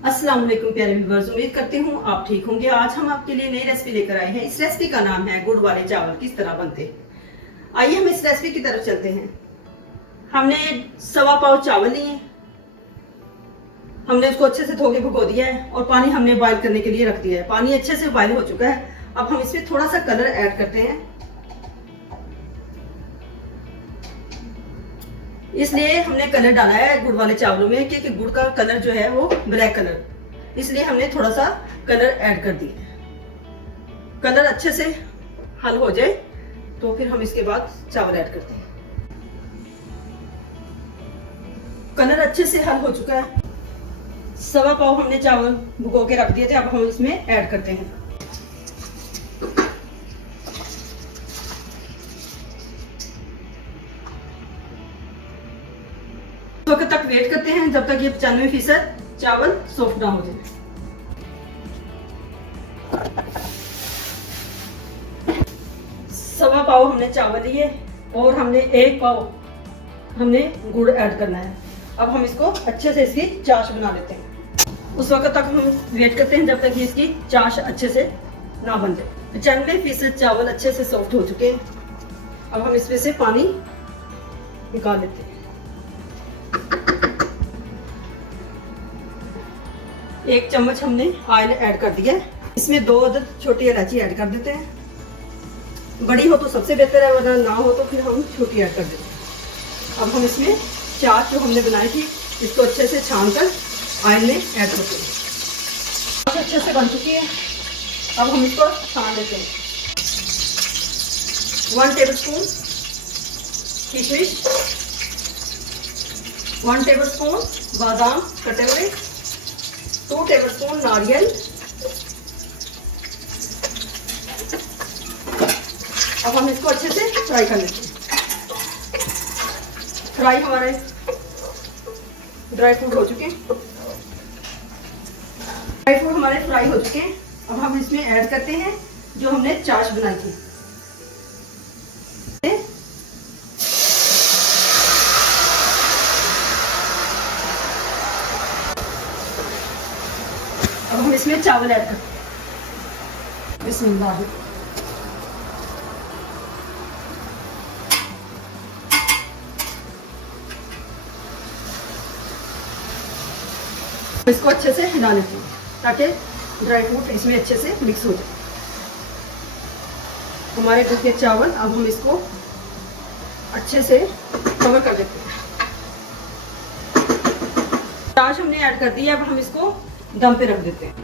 अस्सलाम वालेकुम प्यारे व्यूअर्स, उम्मीद करती हूँ आप ठीक होंगे। आज हम आपके लिए नई रेसिपी लेकर आए हैं। इस रेसिपी का नाम है गुड़ वाले चावल किस तरह बनते हैं। आइए हम इस रेसिपी की तरफ चलते हैं। हमने 1.25 पाव चावल लिए, हमने उसको अच्छे से धो के भिगो दिया है और पानी हमने बॉईल करने के लिए रख दिया है। पानी अच्छे से बॉईल हो चुका है। अब हम इसमें थोड़ा सा कलर ऐड करते हैं, इसलिए हमने कलर डाला है गुड़ वाले चावलों में क्योंकि गुड़ का कलर जो है वो ब्लैक कलर, इसलिए हमने थोड़ा सा कलर ऐड कर दिया। कलर अच्छे से हल हो जाए तो फिर हम इसके बाद चावल ऐड करते हैं। कलर अच्छे से हल हो चुका है। 1.25 पाव हमने चावल भिगो के रख दिए थे, अब हम इसमें ऐड करते हैं। वक्त तक वेट करते हैं जब तक ये 95% चावल सॉफ्ट ना हो जाए। सवा पाव हमने चावल लिए और हमने 1 पाव हमने गुड़ ऐड करना है। अब हम इसको अच्छे से इसकी चाश बना लेते हैं। उस वक्त तक हम वेट करते हैं जब तक कि इसकी चाश अच्छे से ना बन जाए। 95% चावल अच्छे से सॉफ्ट हो चुके हैं। अब हम इसमें से पानी निकाल लेते हैं। 1 चम्मच हमने ऑयल ऐड कर दिया है। इसमें 2 अदद छोटी इलायची ऐड कर देते हैं। बड़ी हो तो सबसे बेहतर है, वरना ना हो तो फिर हम छोटी ऐड कर देते हैं। अब हम इसमें चाट जो हमने बनाई थी इसको अच्छे से छान कर ऑयल में ऐड करते हैं। चाट अच्छे से बन चुकी है। अब हम इसको छान लेते हैं। 1 टेबलस्पून किशमिश, 1 टेबलस्पून बादाम कटे हुए, 2 टेबलस्पून नारियल। अब हम इसको अच्छे से फ्राई कर लेते हैं। फ्राई हमारे ड्राई फ्रूट हो चुके हैं। ड्राई फ्रूट हमारे फ्राई हो चुके हैं। अब हम इसमें ऐड करते हैं जो हमने चाश बनाई थी। अब हम इसमें चावल ऐड करते हैं। बिस्मिल्लाह। इसको अच्छे से हिला लेते हैं ताकि ड्राई फ्रूट इसमें अच्छे से मिक्स हो जाए। हमारे कच्चे चावल, अब हम इसको अच्छे से कवर कर देते हैं। चाश हमने ऐड कर दी है। अब हम इसको दम पे रख देते हैं।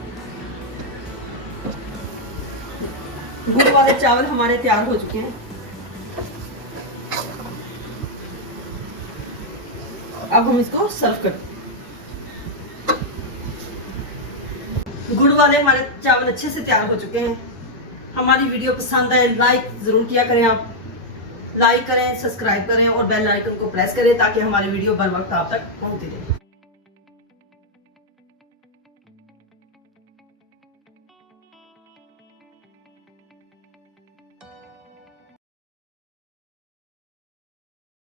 गुड़ वाले चावल हमारे तैयार हो चुके हैं। अब हम इसको सर्व करते हैं। गुड़ वाले हमारे चावल अच्छे से तैयार हो चुके हैं। हमारी वीडियो पसंद आए लाइक जरूर किया करें। आप लाइक करें, सब्सक्राइब करें और बेल आइकन को प्रेस करें ताकि हमारी वीडियो बर वक्त आप तक पहुंचती रहे।